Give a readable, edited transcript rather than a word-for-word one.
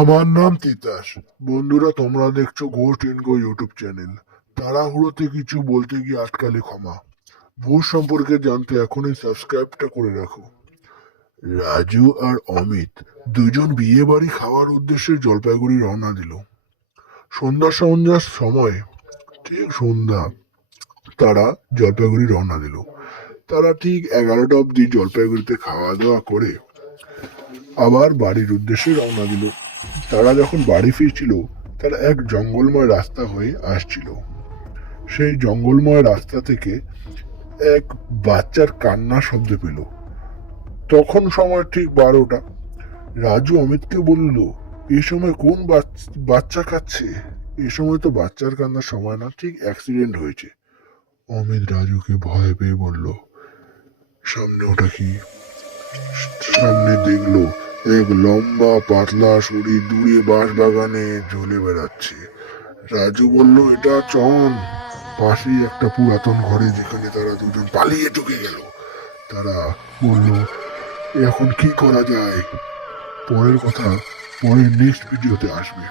আমার নাম তিতাস। বন্ধুরা, তোমরা দেখছো ghost in go YouTube channel. তাড়াহুড়োতে কিছু বলতে গিয়ে আটকালে ক্ষমা। ভূত সম্পর্কে জানতে এখনই সাবস্ক্রাইবটা করে রাখো। রাজু আর অমিত দুজন বিয়ে বাড়ি খাওয়ার উদ্দেশ্যে জলপাইগুড়ি রওনা দিল। সন্ধ্যার সময়, ঠিক সন্ধ্যা, তারা জলপাইগুড়ি রওনা দিল। তারা ঠিক 11টা অব্দি জলপাইগুড়িতে খাওয়া দাওয়া করে আবার বাড়ির উদ্দেশ্যে রওনা দিল। তারা যখন বাড়ি ফিরছিল, তারা এক জঙ্গলময় রাস্তা হয়ে আসছিল। সেই জঙ্গলময় রাস্তা থেকে এক বাচ্চার কান্না শব্দ পেল। তখন সময় ঠিক 12টা। রাজু অমিতকে বলল, এ সময় কোন বাচ্চা কাচ্ছে? এ সময় তো বাচ্চার কান্নার সময় না, ঠিক অ্যাক্সিডেন্ট হয়েছে। অমিত রাজুকে ভয় পেয়ে বলল, সামনে ওটা কি? সামনে দেখলো এক লম্বা পাতলা শরীর দূরে বাঁশ বাগানে ঝুলে বেড়াচ্ছে। রাজু বলল, এটা চন। পাশেই একটা পুরাতন ঘরে, যেখানে তারা দুজন পালিয়ে ঢুকে গেল। তারা বলল, এখন কি করা যায়? পরের কথা পরের নেক্সট ভিডিওতে আসবে।